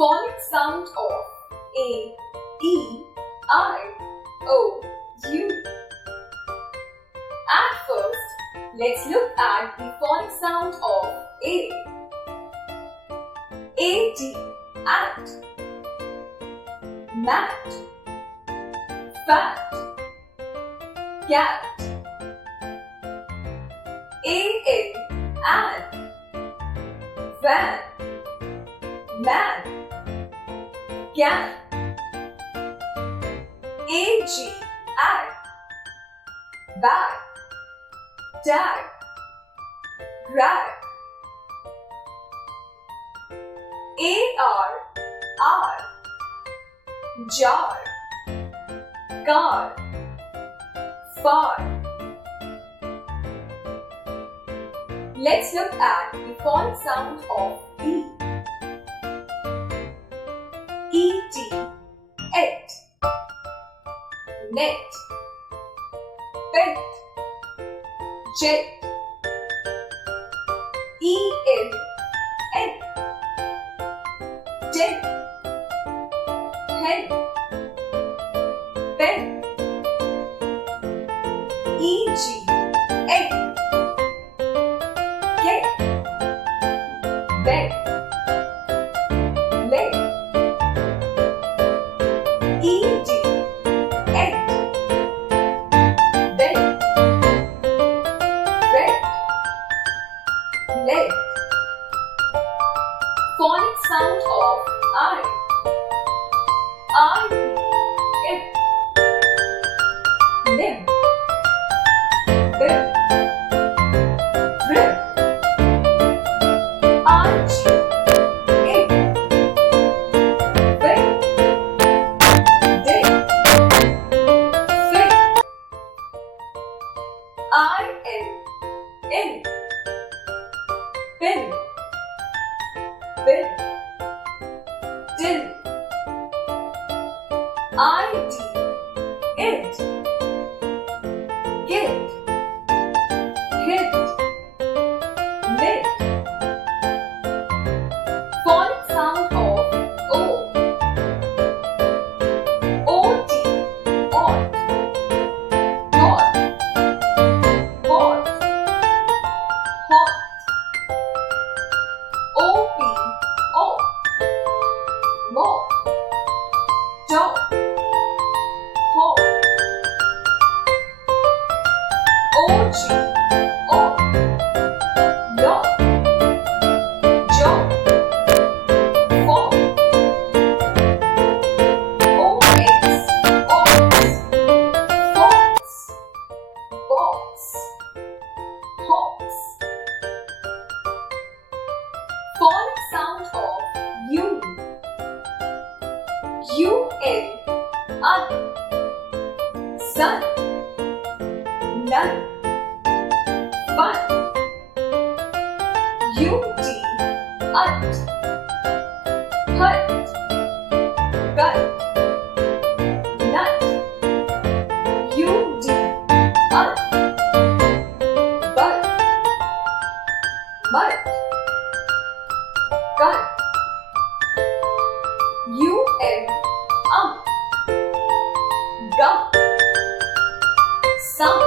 Phonic sound of A, E, I, O, U. At first, let's look at the phonic sound of A. A-D, at, mat, fat, cat. A-N, an, van, man, can. A-G, ag, bag, tag, rag. A-R, R, jar, car, far. Let's look at the phonic sound of E. E-T, et, net, pet, jet. E-N, en, den, hen, pen. E-G, egg, get, bed, leg. E-D, end, bed, red, leg. Phonic sound of I. If, limb, bib, rib. I-G, ig, wig, dig, fig. I-N, in, bin, bin, din. I-D, id, gid, hid, mid. Phonic sound of O. O-D, odd, god, bod, hot. O-P, op, mop, dog, hop. O-G, op, lock, job, fog. O-X, ox, fox, box, hops. Phonic sound of U. U-N, un, sun, none, fun. U-T, ut, hut, gut, nut. U-D, ut, bud, mud, gut. U-M, gum, sum.